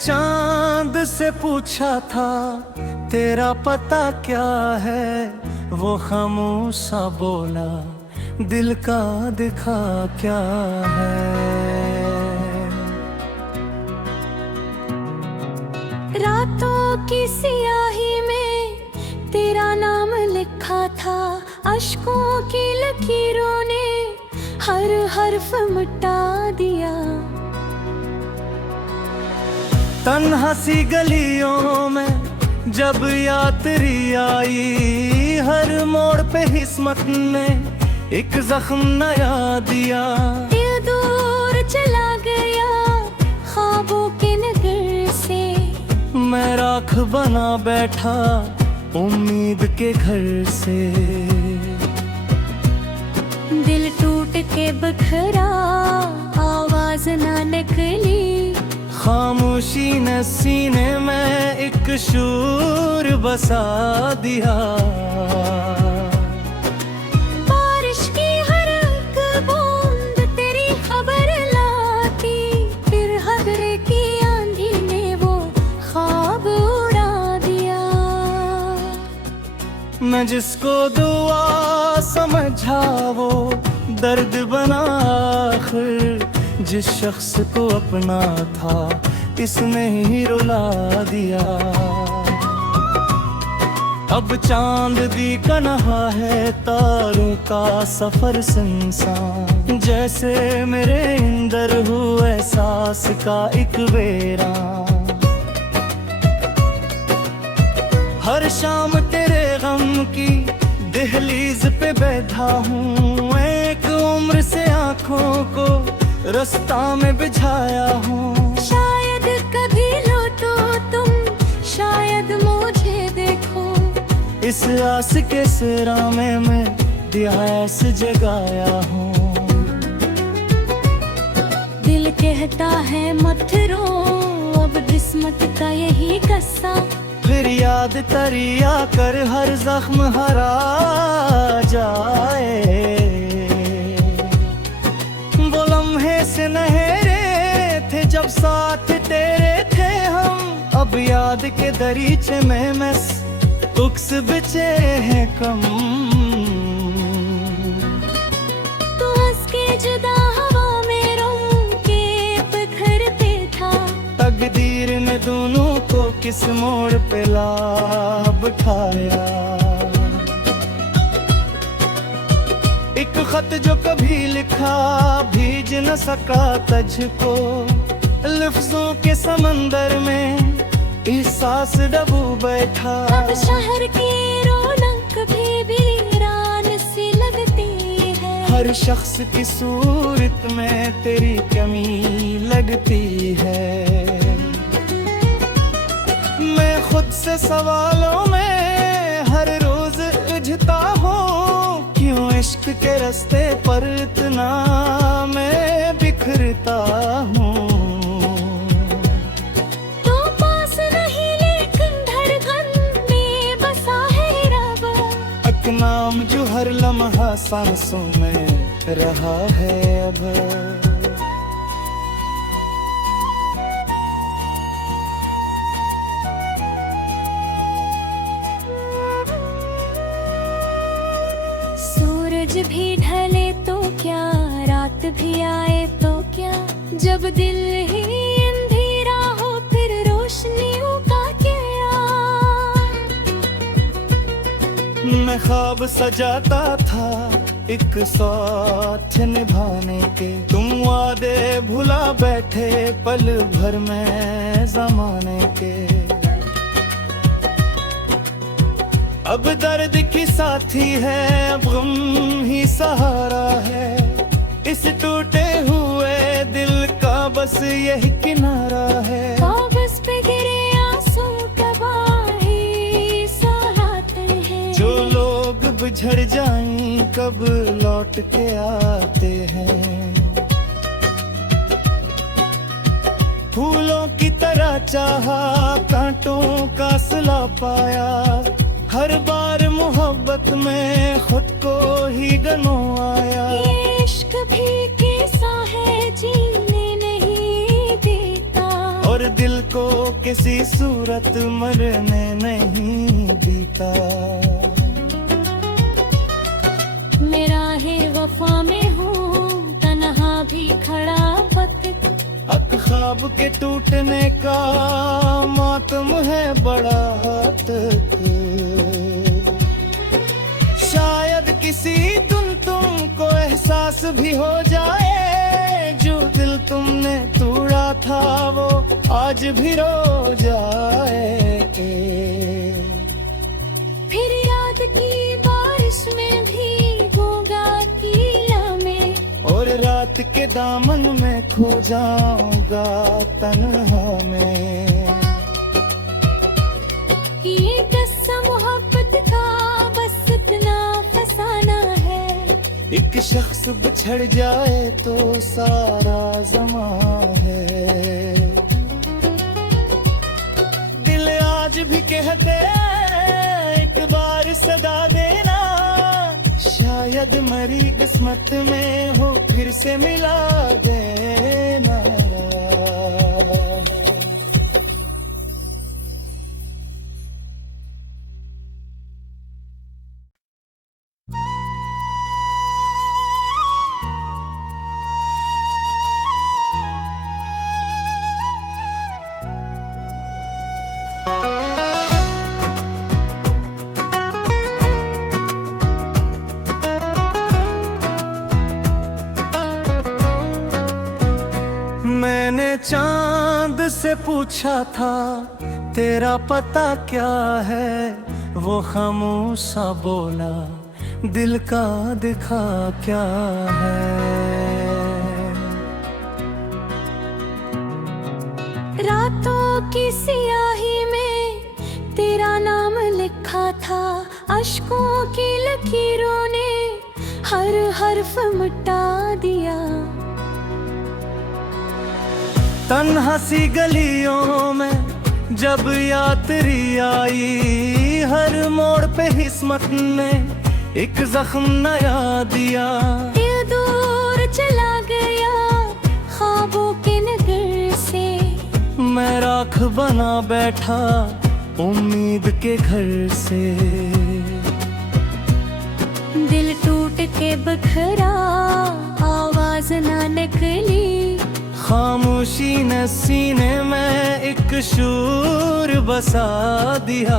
चांद से पूछा था तेरा पता क्या है, वो खामोशा बोला दिल का दिखा क्या है। रातों की सियाही में तेरा नाम लिखा था, अश्कों की लकीरों ने हर हर्फ मिटा दिया। तन्हा सी गलियों में जब यात्री आई, हर मोड़ पे किस्मत ने एक जख्म नया दिया। दिल दूर चला गया ख्वाबों के नगर से, मैं राख बना बैठा उम्मीद के घर से। दिल टूट के बिखरा आवाज ना निकली, खामोशी ने सीने में एक शूर बसा दिया। बारिश की हर एक बूंद तेरी खबर लाती, फिर हगरे की आंधी ने वो ख्वाब उड़ा दिया। मैं जिसको दुआ समझा वो दर्द बना आखिर, जिस शख्स को अपना था इसने ही रुला दिया। अब चांद दी कन्हा है तारों का सफर सुनसान, जैसे मेरे अंदर हुए एहसास का एक बेरा। हर शाम तेरे गम की दहलीज पे बैठा हूँ, एक उम्र से आँखों को रास्ता में बिछाया हूँ। शायद कभी लौटो तुम, शायद मुझे देखो, इस आस के सिरा में मैं दिया ऐसे जगाया हूँ। दिल कहता है मत रो, अब किस्मत का यही कस्सा, फिर याद तरिया कर हर जख्म हरा जाए। वो लम्हे से नहरे थे जब साथ तेरे थे हम, अब याद के दरीचे में मस उक्स बिचे हैं कम। तो हंस के जुदा हवा में रंग के बिखरते था, तकदीर ने दोनों को किस मोड़ पे ला बिठाया। एक खत जो कभी लिखा भीज न सका तुझको, लफ्जों के समंदर में एहसास डूबू बैठा। अब शहर की रौनक भी वीरान सी लगती है, हर शख्स की सूरत में तेरी कमी लगती है। मैं खुद से सवालों में हर रोज उलझता हूँ, क्यों इश्क के रास्ते पर इतना मैं बिखरता हूँ। तो पास नहीं लेकिन धड़कन में बसा है रब, एक नाम जो हर लम्हा सांसों में रहा है अब। सूरज भी ढले तो क्या, रात भी आए तो क्या, जब दिल ही अंधेरा हो फिर रोशनियों का क्या। मैं ख्वाब सजाता था एक साथ निभाने के, तुम वादे भुला बैठे पल भर में जमाने के। अब दर्द की साथी है, अब गम ही सहारा है, इस टूटे हुए दिल का बस यही किनारा है। कागज पे गिरे आंसू तबाही सहाते हैं, जो लोग बिछड़ जाएं कब लौट के आते हैं। फूलों की तरह चाहा कांटों का सिला पाया, हर बार मोहब्बत में खुद को ही गनो आया। ये इश्क भी कैसा है जीने नहीं देता, और दिल को किसी सूरत मरने नहीं जीता। मेरा है वफा में हूँ तन्हा भी खड़ा वक्त, हक ख्वाब के टूटने का मातम है बड़ा तक। शायद किसी दिन तुमको एहसास भी हो जाए, जो दिल तुमने तोड़ा था वो आज भी रो जाए। फिर याद की बारिश में भीगूंगा कीला में, और रात के दामन में खो जाऊंगा तन्हा में। ये किस्सा मोहब्बत का बस इतना फसाना है, एक शख्स बिछड़ जाए तो सारा ज़मां है। दिल आज भी कहते एक बार सदा देना, शायद मरी किस्मत में हो फिर से मिला देना। मैंने चांद से पूछा था तेरा पता क्या है, वो खामोशा बोला दिल का दिखा क्या है। रातों की सियाही में तेरा नाम लिखा था, अश्कों की लकीरों ने हर हर्फ मिटा दिया। तन्हा सी गलियों में जब यात्री आई, हर मोड़ पे किस्मत ने एक जख्म नया दिया। दिल दूर चला गया ख्वाबों के नगर से, मैं राख बना बैठा उम्मीद के घर से। दिल टूट के बखरा आवाज ना निकली, खामोशी ने सीने में एक शूर बसा दिया।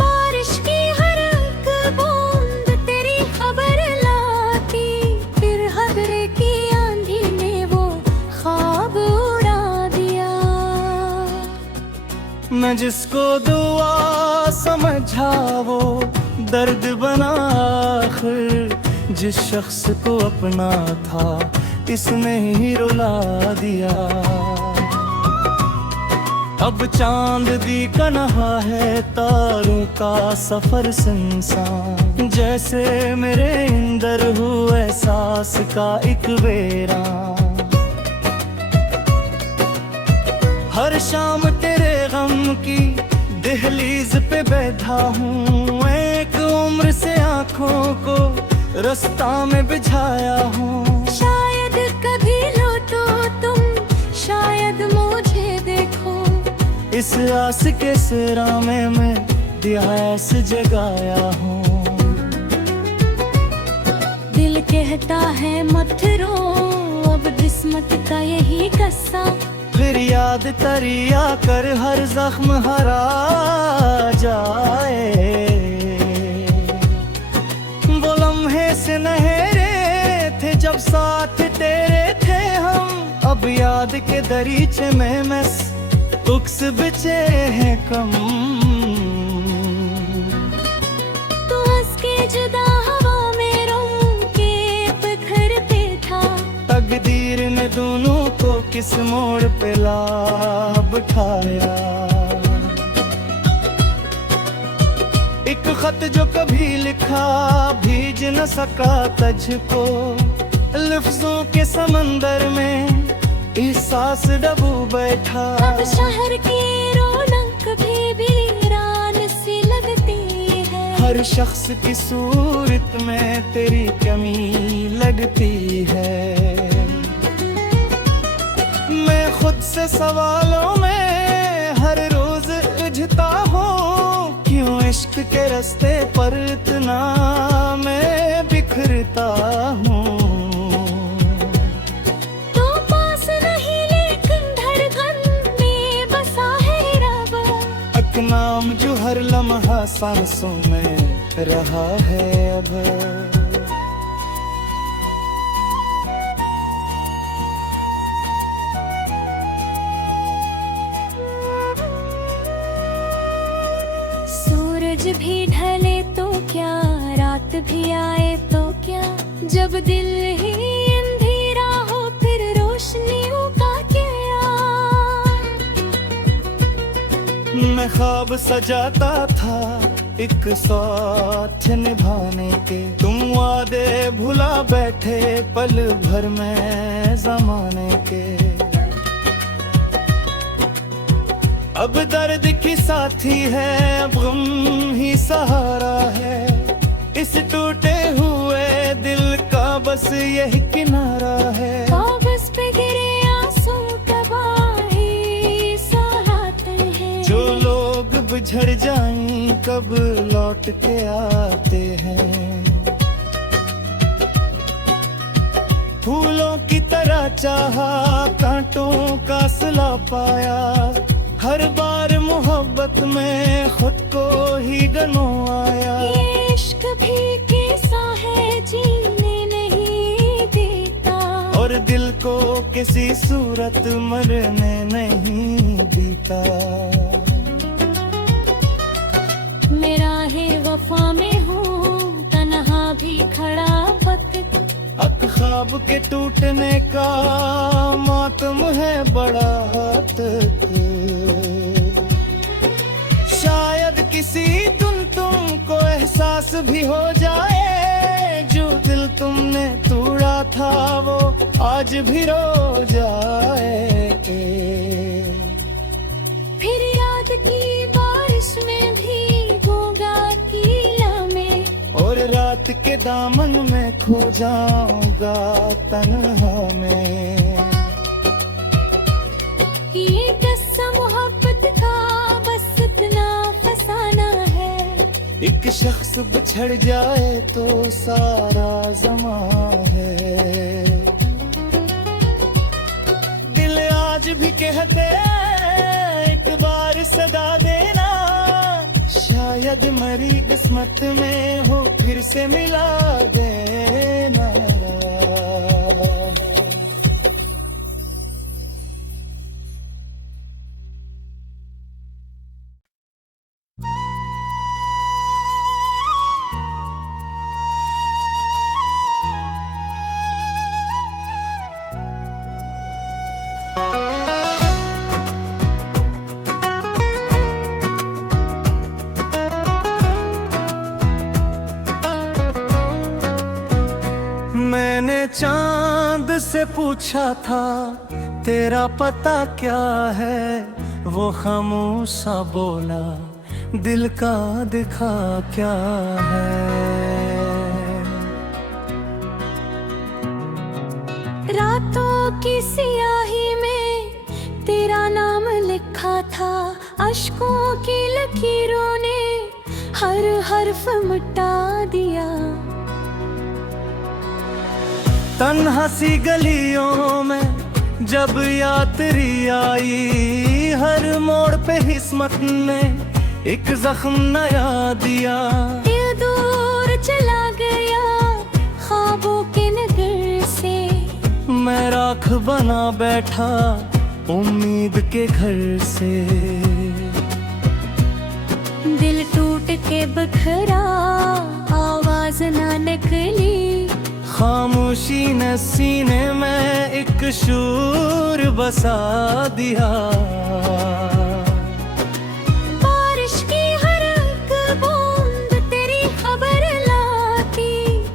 बारिश की हर एक बूंद तेरी खबर लाती, फिर हबरे की आंधी ने वो ख्वाब उड़ा दिया। मैं जिसको दुआ समझा वो दर्द बना आखिर, जिस शख्स को अपना था इसने ही रुला दिया। अब चांद भी कन्हा है तारों का सफर सुनसान, जैसे मेरे अंदर हुआ एहसास का एक बेरा। हर शाम तेरे गम की दहलीज पे बैठा हूँ, एक उम्र से आँखों को रास्ता में बिछाया हूँ। शायद कभी लो तो तुम, शायद मुझे देखो, इस आस के सिरा में मैं दिया ऐसे जगाया हूँ। दिल कहता है मत रो, अब किस्मत का यही किस्सा, फिर याद तरिया कर हर जख्म हरा जाए। वो लम्हे से नहरे थे जब साथ तेरे थे हम, अब याद के दरीचे में मस उक्स बिचे हैं कम। तू हंस के जुदा हवा में रंग के पत्थर पे था, तकदीर ने दोनों को किस मोड़ पे ला बिठाया। एक खत जो कभी लिखा भीज न सका तुझको, लफ्जों के समंदर में एहसास डबू बैठा। अब शहर की रौनक भी वीरान सी लगती है, हर शख्स की सूरत में तेरी कमी लगती है। मैं खुद से सवालों में हर रोज उलझता हूँ, क्यों इश्क के रास्ते पर इतना मैं बिखरता हूँ। तो पास नहीं लेकिन धड़कन में बसा है रब, एक नाम जो हर लम्हा सांसों में रहा है अब। सूरज भी ढले तो क्या, रात भी आए तो क्या, जब दिल ही अंधेरा हो फिर रोशनियों का क्या। मैं ख्वाब सजाता था एक साथ निभाने के, तुम वादे भुला बैठे पल भर में जमाने के। अब दर्द की साथी है, अब गम ही सहारा है, इस टूटे हुए दिल का बस यही किनारा है। कागज पे गिरे आंसू तबाही सहाते हैं, जो लोग बिछड़ जाएं कब लौट के आते हैं। फूलों की तरह चाहा, कांटों का सिला पाया, हर बार मोहब्बत में खुद को ही गनवाया। ये इश्क भी कैसा है जीने नहीं देता, और दिल को किसी सूरत मरने नहीं देता। मेरा है वफा में हूँ तन्हा भी खड़ा वक्त, अब ख्वाब के टूटने का मातम है बड़ा तक। शायद किसी दिन तुमको एहसास भी हो जाए, जो दिल तुमने तोड़ा था वो आज भी रो जाए। फिर याद की बारिश में भीगूंगा कीला में, और रात के दामन में खो जाऊंगा तन्हा में। ये किस्सा मोहब्बत का बस इतना फसाना है, एक शख्स बिछड़ जाए तो सारा ज़मां है। दिल आज भी कहते एक बार सदा देना, शायद मरी किस्मत में हो फिर से मिला देना। मैंने चांद से पूछा था तेरा पता क्या है, वो खामोशा बोला दिल का दिखा क्या है। रातों की सियाही में तेरा नाम लिखा था, अश्कों की लकीरों ने हर हर्फ मिटा दिया। तन्हा सी गलियों में जब यात्री आई, हर मोड़ पे किस्मत ने एक जख्म नया दिया। दिल दूर चला गया ख्वाबों के नगर से, मैं राख बना बैठा उम्मीद के घर से। दिल टूट के बिखरा आवाज ना निकली, खामोशी ने सीने में एक शूर बसा दिया। बारिश की हर एक बूंद तेरी खबर लाती,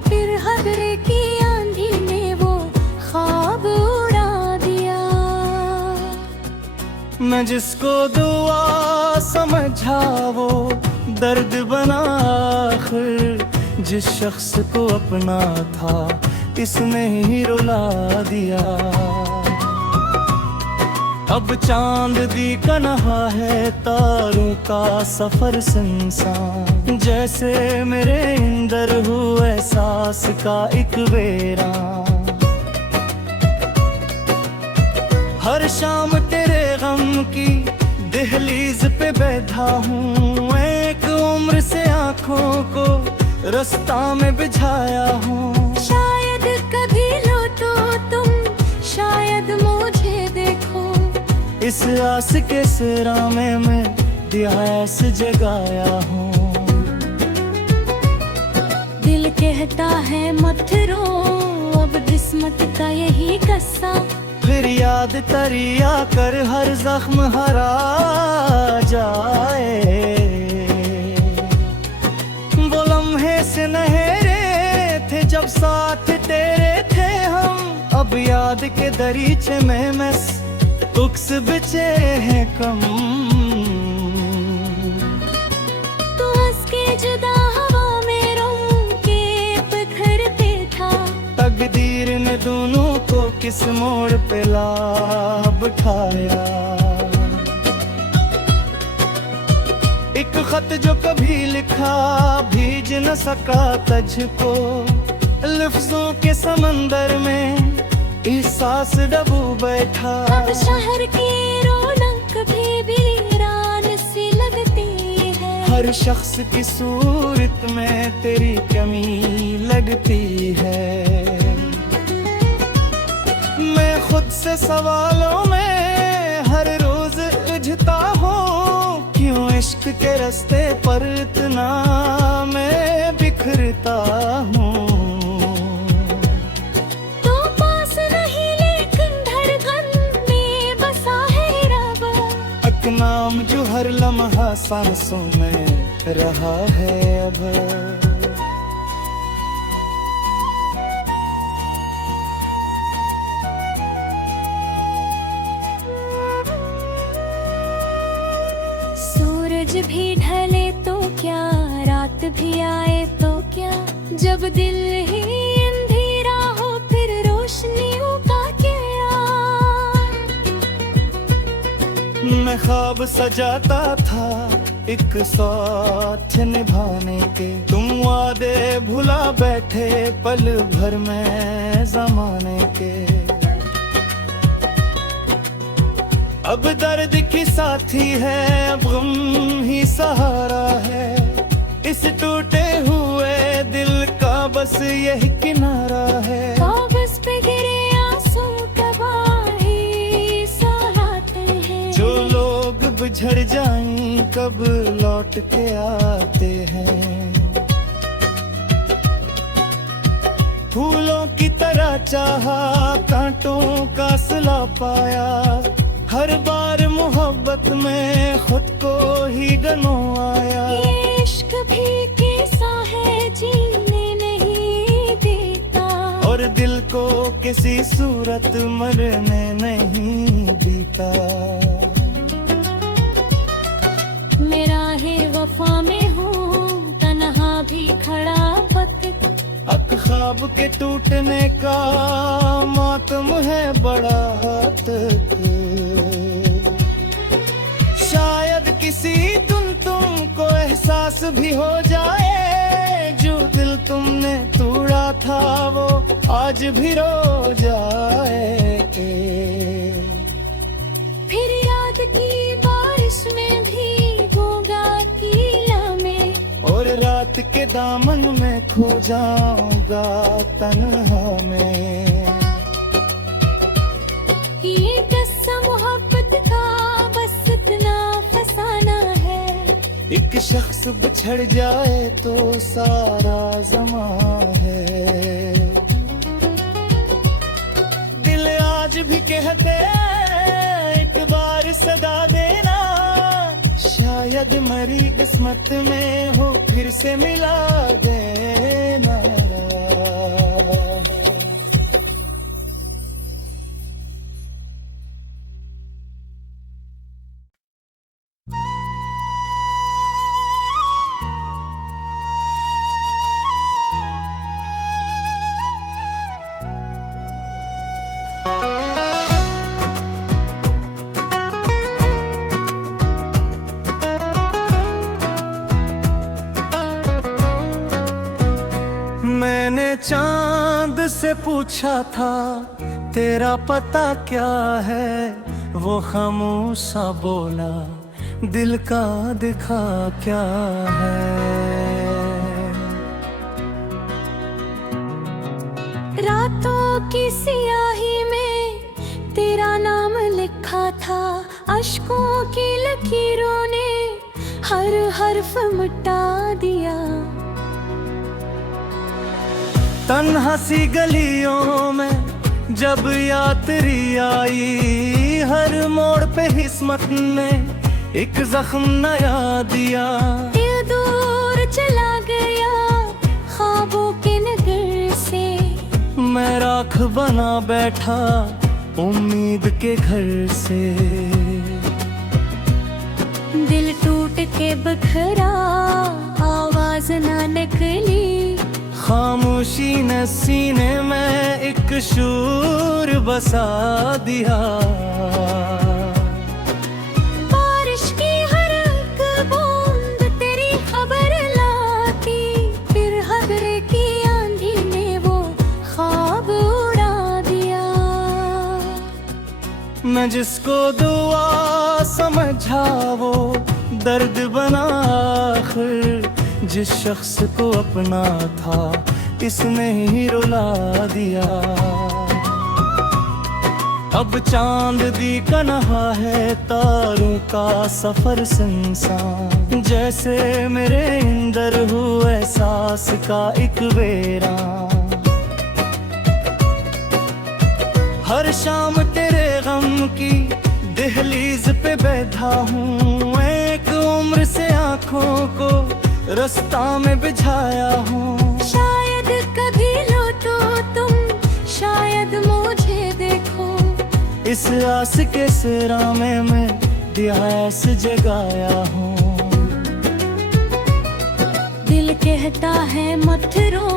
फिर हबरे की आंधी ने वो ख्वाब उड़ा दिया। मैं जिसको दुआ समझा वो दर्द बना आखिर, जिस शख्स को अपना था इसने ही रुला दिया। अब चांद दी कन्हा है तारों का सफर सुनसान, जैसे मेरे अंदर हुए एहसास का एक बेरा। हर शाम तेरे गम की दहलीज पे बैठा हूँ, एक उम्र से आँखों को रास्ता में बिछाया हूँ। शायद कभी लो तो तुम, शायद मुझे देखो, इस आस के सिरा में मैं दिया ऐसे जगाया हूँ। दिल कहता है मत रो, अब किस्मत का यही कस्सा, फिर याद तरिया कर हर जख्म हरा जाए। वो लम्हे से नहरे थे जब साथ तेरे थे हम, अब याद के दरीचे में मस उक्स बिचे हैं कम। तो हंस के जुदा हवा में रंग के बिखरते था, तकदीर ने दोनों को किस मोड़ पे ला बिठाया। एक खत जो कभी लिखा भीज न सका तुझको, लफ्जों के समंदर में एहसास डूब बैठा। अब शहर की रौनक भी वीरान सी लगती है, हर शख्स की सूरत में तेरी कमी लगती है। मैं खुद से सवालों में हर रोज उलझता हूँ, क्यों इश्क के रास्ते पर इतना मैं बिखरता हूँ। तो पास नहीं लेकिन धड़कन में बसा है रब, एक नाम जो हर लम्हा सांसों में रहा है अब। सूरज भी ढले तो क्या, रात भी आए तो क्या, जब दिल ही अंधेरा हो फिर रोशनियों का क्या। मैं ख्वाब सजाता था एक साथ निभाने के, तुम वादे भुला बैठे पल भर में जमाने के। अब दर्द की साथी है, अब गम ही सहारा है, इस टूटे हुए दिल का बस यही किनारा है। कागज पे गिरे आंसू तबाही सहाते हैं, जो लोग बिछड़ जाएं कब लौट के आते हैं। फूलों की तरह चाहा कांटों का सिला पाया, हर बार मोहब्बत में खुद को ही गनवाया। ये इश्क भी कैसा है जीने नहीं देता, और दिल को किसी सूरत मरने नहीं देता। मेरा है वफा में हूँ तन्हा भी खड़ा वक्त, अब ख्वाब के टूटने का मातम है बड़ा तक। शायद किसी दिन तुमको एहसास भी हो जाए, जो दिल तुमने तोड़ा था वो आज भी रो जाए। फिर याद की बारिश में भीगूंगा कीला में, और रात के दामन में खो जाऊंगा तन्हा में। ये किस्सा मोहब्बत का बस इतना फसाना है, एक शख्स बिछड़ जाए तो सारा ज़मा है। दिल आज भी कहते एक बार सदा देना, शायद मरी किस्मत में हो फिर से मिला देना। मैंने चांद से पूछा था तेरा पता क्या है, वो खामोशा बोला दिल का दिखा क्या है। रातों की सियाही में तेरा नाम लिखा था, अश्कों की लकीरों ने हर हर्फ मिटा दिया। तन्हा सी गलियों में जब यात्री आई, हर मोड़ पे किस्मत ने एक जख्म नया दिया। दिल दूर चला गया ख्वाबों के नगर से, मैं राख बना बैठा उम्मीद के घर से। दिल टूट के बिखरा आवाज ना निकली, खामोशी ने सीने में एक शूर बसा दिया। बारिश की हर एक बूंद तेरी खबर लाती, फिर हबरे की आंधी ने वो ख्वाब उड़ा दिया। मैं जिसको दुआ समझा वो दर्द बना आखिर, जिस शख्स को अपना था इसने ही रुला दिया। अब चांद दी कन्हा है तारों का सफर सुनसान, जैसे मेरे अंदर हुए एहसास का एक बेरा। हर शाम तेरे गम की दहलीज पे बैठा हूँ, एक उम्र से आँखों को रास्ता में बिछाया हूँ। शायद कभी लो तो तुम, शायद मुझे देखो, इस आस के सिरा में मैं दियास जगाया हूँ। दिल कहता है मत रो,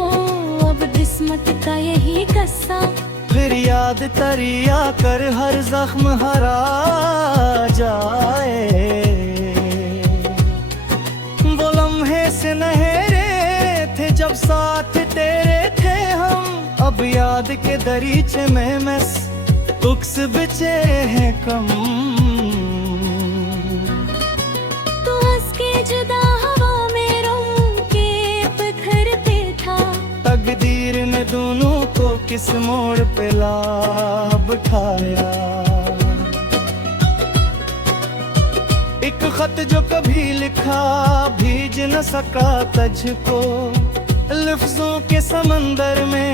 अब किस्मत का यही कस्सा, फिर याद तरिया कर हर जख्म हरा जाए। वो लम्हे से नहरे थे जब साथ तेरे थे हम, अब याद के दरीचे में मस उक्स बिचे हैं कम। तू हंस के जुदा हवा में रंग के पत्थरते था, तकदीर ने दोनों को किस मोड़ पे ला बिठाया। एक खत जो कभी लिखा भीज न सका तुझको, लफ्जों के समंदर में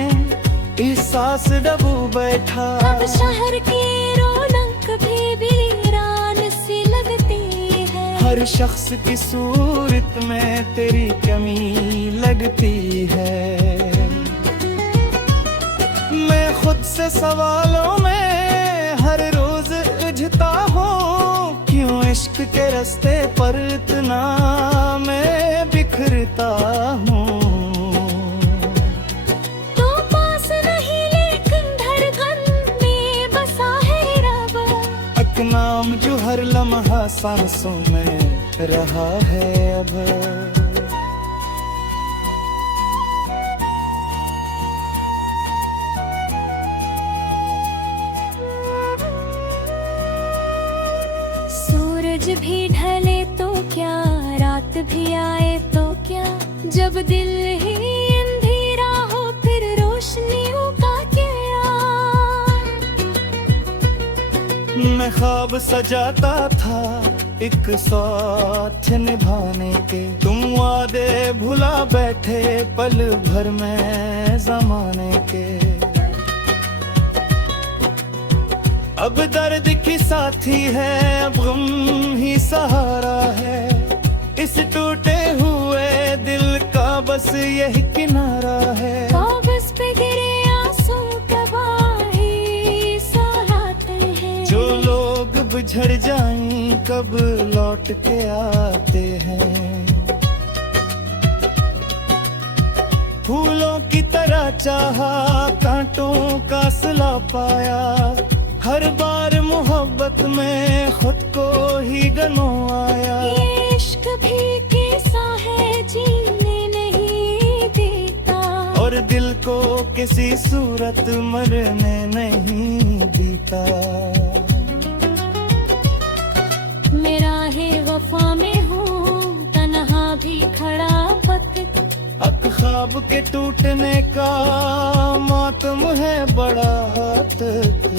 एहसास डूबू बैठा। अब शहर की रौनक भी वीरान सी लगती है, हर शख्स की सूरत में तेरी कमी लगती है। मैं खुद से सवालों में हर रोज उलझता हूँ, क्यों इश्क के रास्ते पर इतना मैं बिखरता हूँ। तो पास नहीं लेकिन धड़कन में बसा है रब, एक नाम जो हर लम्हा सांसों में रहा है अब। सूरज भी ढले तो क्या, रात भी आए तो क्या, जब दिल ही अंधेरा हो फिर रोशनियों का क्या। मैं ख्वाब सजाता था एक साथ निभाने के, तुम वादे भुला बैठे पल भर में जमाने के। अब दर्द की साथी है, अब गम ही सहारा है, इस टूटे हुए दिल का बस यही किनारा है। कागज पे गिरे आंसू तबाही सहाते हैं, जो लोग बिछड़ जाएं कब लौट के आते हैं। फूलों की तरह चाहा कांटों का सिला पाया, हर बार मोहब्बत में खुद को ही गनवाया। ये इश्क भी कैसा है जीने नहीं देता, और दिल को को किसी सूरत मरने नहीं देता। मेरा है वफा में हूँ तन्हा भी खड़ा वक्त, हक ख्वाब के टूटने का मातम है बड़ा तक।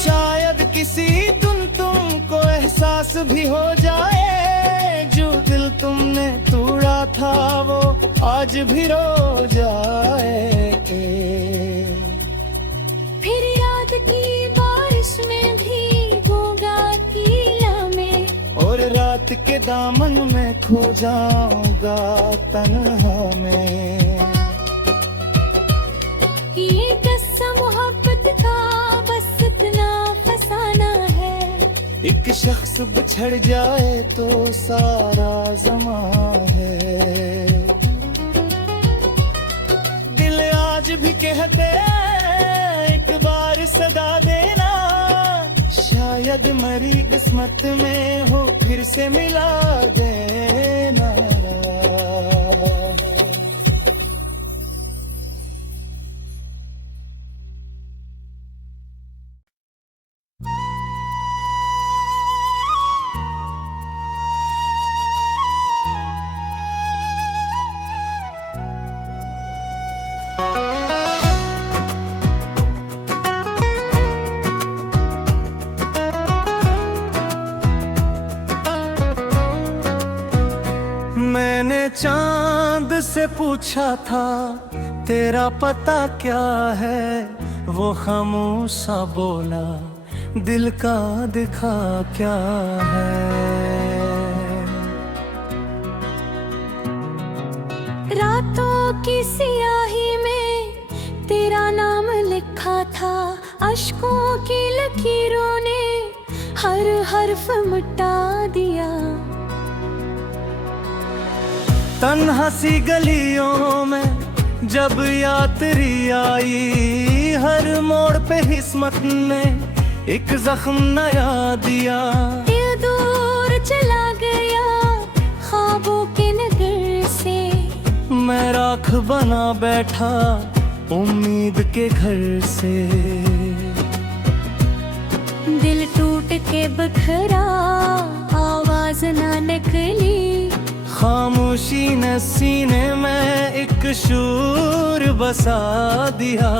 शायद किसी दिन तुमको एहसास भी हो जाए, जो दिल तुमने तोड़ा था वो आज भी रो जाए। फिर याद की बारिश में भीगूंगा कीला में, और रात के दामन में खो जाऊंगा तन्हा में। ये किस्सा मोहब्बत का बस इतना फसाना है, एक शख्स बिछड़ जाए तो सारा ज़मां है। दिल आज भी कहते एक बार सदा देना, शायद मरी किस्मत में हो फिर से मिला देना। मैंने चांद से पूछा था तेरा पता क्या है, वो खामोशा बोला दिल का दिखा क्या है। रातों की सियाही में तेरा नाम लिखा था, अश्कों की लकीरों ने हर हर्फ मिटा दिया। तन्हा सी गलियों में जब यात्री आई, हर मोड़ पे किस्मत ने एक जख्म नया दिया। दिल दूर चला गया ख्वाबों के नगर से, मैं राख बना बैठा उम्मीद के घर से। दिल टूट के बिखरा आवाज ना निकली, खामोशी ने सीने में एक शूर बसा दिया।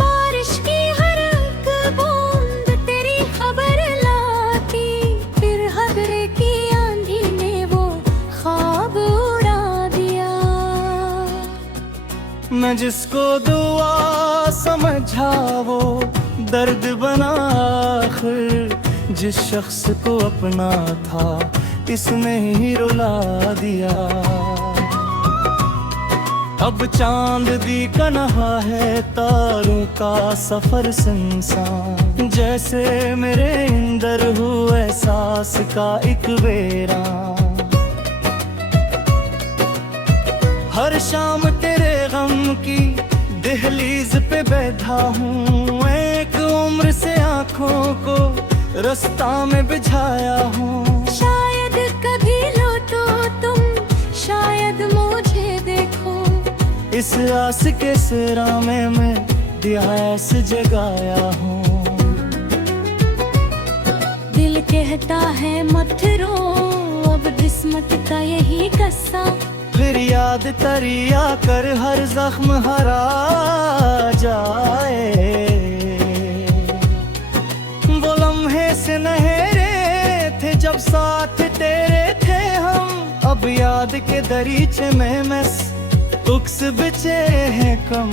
बारिश की हर एक बूंद तेरी खबर लाती, फिर हबरे की आंधी ने वो ख्वाब उड़ा दिया। मैं जिसको दुआ समझा वो दर्द बना आखिर, जिस शख्स को अपना था इसने ही रुला दिया। अब चांद दी कन्हा है तारों का सफर सुनसान, जैसे मेरे अंदर हुआ एहसास का एक बेरा। हर शाम तेरे गम की दहलीज पे बैठा हूँ, एक उम्र से आँखों को रास्ता में बिछाया हूँ। शायद कभी लो तो तुम, शायद मुझे देखो, इस आस के सिरा में मैं दियास जगाया हूँ। दिल कहता है मत रो, अब किस्मत का यही किस्सा, फिर याद तरिया कर हर जख्म हरा जाए। वो लम्हे से नहरे थे जब साथ तेरे थे हम, अब याद के दरीचे में मस उक्स बिचे हैं कम।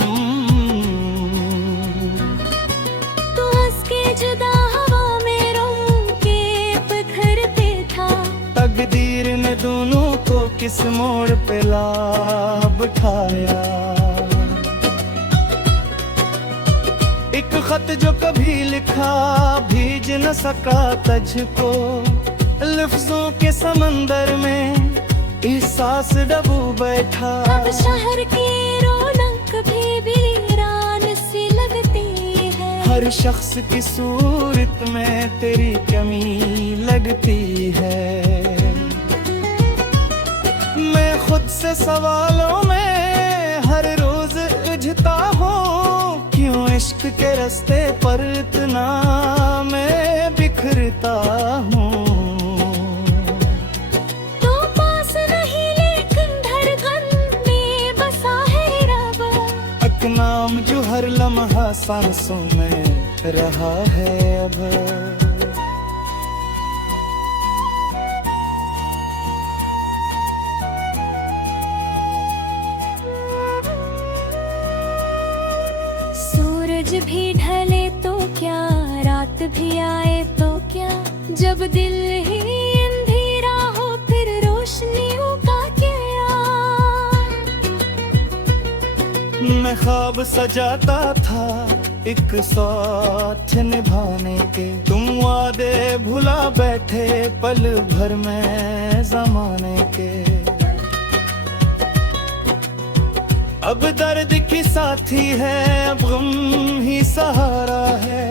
तू हंस के जुदा हवा में रों के पत्थरते था, तकदीर ने दोनों को किस मोड़ पे ला बिठाया। एक खत जो कभी लिखा भीज न सका तुझको, लफ्जों के समंदर में एहसास डबू बैठा। अब शहर की रौनक भी वीरान सी लगती है, हर शख्स की सूरत में तेरी कमी लगती है। मैं खुद से सवालों में हर रोज उलझता हूँ, क्यों इश्क के रास्ते पर इतना मैं बिखरता हूँ। तो पास नहीं लेकिन धड़कन में बसा है रब, एक नाम जो हर लम्हा सांसों में रहा है अब। सूरज भी ढले तो क्या, रात भी आए तो क्या, जब दिल ही अंधेरा हो फिर रोशनियों का क्या। मैं ख्वाब सजाता था एक साथ निभाने के, तुम वादे भुला बैठे पल भर में जमाने के। अब दर्द की साथी है, अब गम ही सहारा है,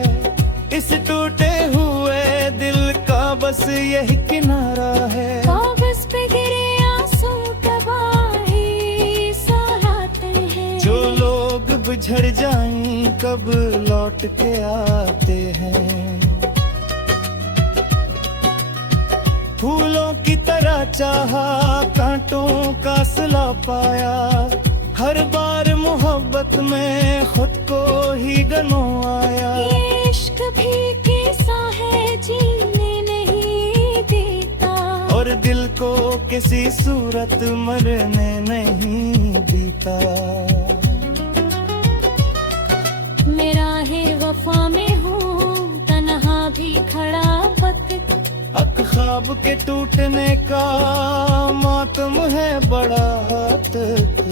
इस टूटे हुए दिल का बस यही किनारा है। कागज पे गिरे आंसू तबाही सहलाते हैं, जो लोग बिछड़ जाएं कब लौट के आते हैं। फूलों की तरह चाहा, कांटों का सिला पाया, हर बार मोहब्बत में खुद को ही गनवाया। ये इश्क भी कैसा है जीने नहीं देता, और दिल को किसी सूरत मरने नहीं देता। मेरा है वफा में हूँ तन्हा भी खड़ा वक्त, अक ख्वाब के टूटने का मातम है बड़ा तक।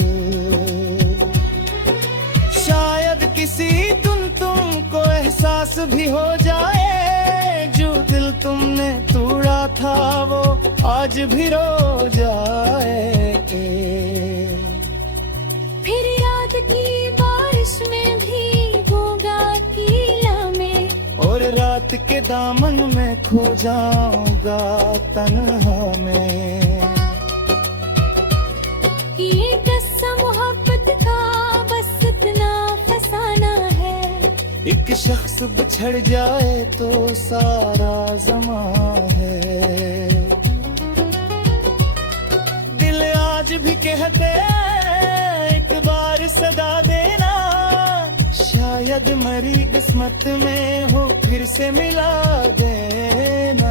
शायद किसी दिन तुमको एहसास भी हो जाए, जो दिल तुमने तोड़ा था वो आज भी रो जाए। फिर याद की बारिश में भीगूंगा कीला में, और रात के दामन में खो जाऊंगा तन्हा में। ये किस्सा मोहब्बत का बस इतना फसाना है, एक शख्स बिछड़ जाए तो सारा ज़मां है। दिल आज भी कहते एक बार सदा देना, शायद मरी किस्मत में हो फिर से मिला देना।